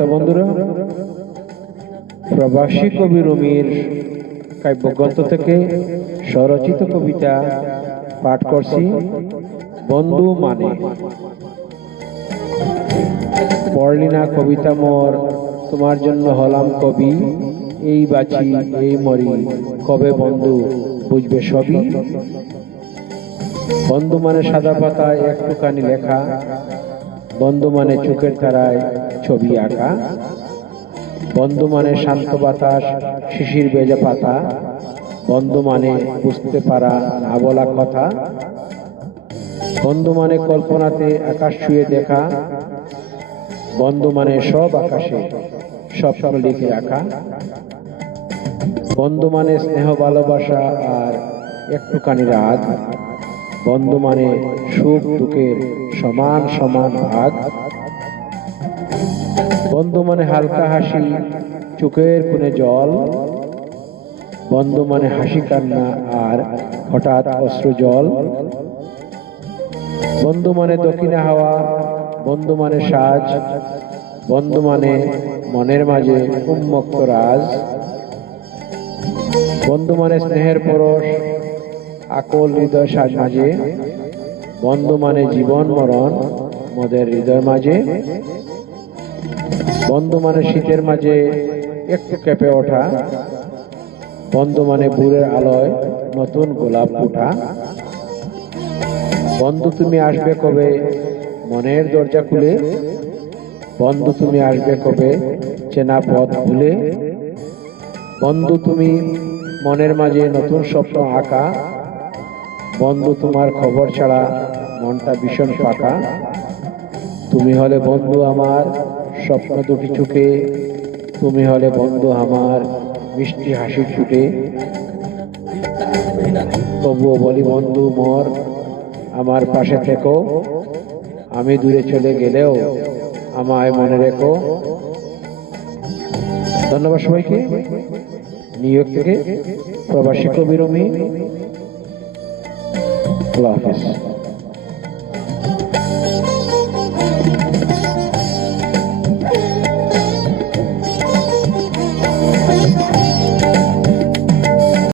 শ্রোতা বন্ধুরা, প্রবাসী কবি রুমির কাব্যগ্রন্থ থেকে স্বরচিত কবিতা পাঠ করছি। বন্ধু মানে পড়লি না কবিতা মোর, তোমার জন্য হলাম কবি। এই বাঁচি এই মরি, কবে বন্ধু বুঝবে সবই। বন্ধু মানে সাদা পাতায় একটুখানি লেখা, বন্ধু মানে চোখের তারায় ছবি আঁকা। বন্ধু মানে শান্ত বাতাস, শিশির ভেজা পাতা। বন্ধু মানে বুঝতে পারা না বলা কথা। বন্ধু মানে কল্পনাতে আকাশ ছুঁয়ে দেখা। বন্ধু মানে সব আকাশে স্বপ্ন লিখে রাখা। বন্ধু মানে স্নেহ ভালোবাসা আর একটুখানি রাগ। বন্ধু মানে সুখ দুঃখের সমান সমান ভাগ। বন্ধু মানে হালকা হাসি, চোখের কোণে জল। বন্ধু মানে হাসি কান্না আর হঠাৎ অশ্রু জল। বন্ধু মানে দক্ষিণা হাওয়া, বন্ধু মানে সাজ। বন্ধু মানে মনের মাঝে উন্মুক্ত রাজ। বন্ধু মানে স্নেহের পরশ, আকল হৃদয় সাজ মাঝে। বন্ধু মানে জীবন মরণ, মোদের হৃদয় মাঝে। বন্ধু মানে শীতের মাঝে একটু কেঁপে ওঠা। বন্ধু মানে ভোরের আলোয় নতুন গোলাপ ফুটা। বন্ধু তুমি আসবে কবে মনের দরজা খুলে। বন্ধু তুমি আসবে কবে চেনা পথ ভুলে। বন্ধু তুমি মনের মাঝে নতুন স্বপ্ন আঁকা। বন্ধু তোমার খবর ছাড়া মনটা ভীষণ ফাঁকা। তুমি হলে বন্ধু আমার স্বপ্ন দুটি চোখে। তুমি হলে বন্ধু আমার মিষ্টি হাসির ছুটে। তবুও বলি বন্ধু মোর, আমার পাশে থেকো। আমি দূরে চলে গেলেও আমায় মনে রেখো। ধন্যবাদ সবাইকে। নিউ ইয়র্ক থেকে প্রবাসী কবি রুমি। আল্লাহ হাফিজ।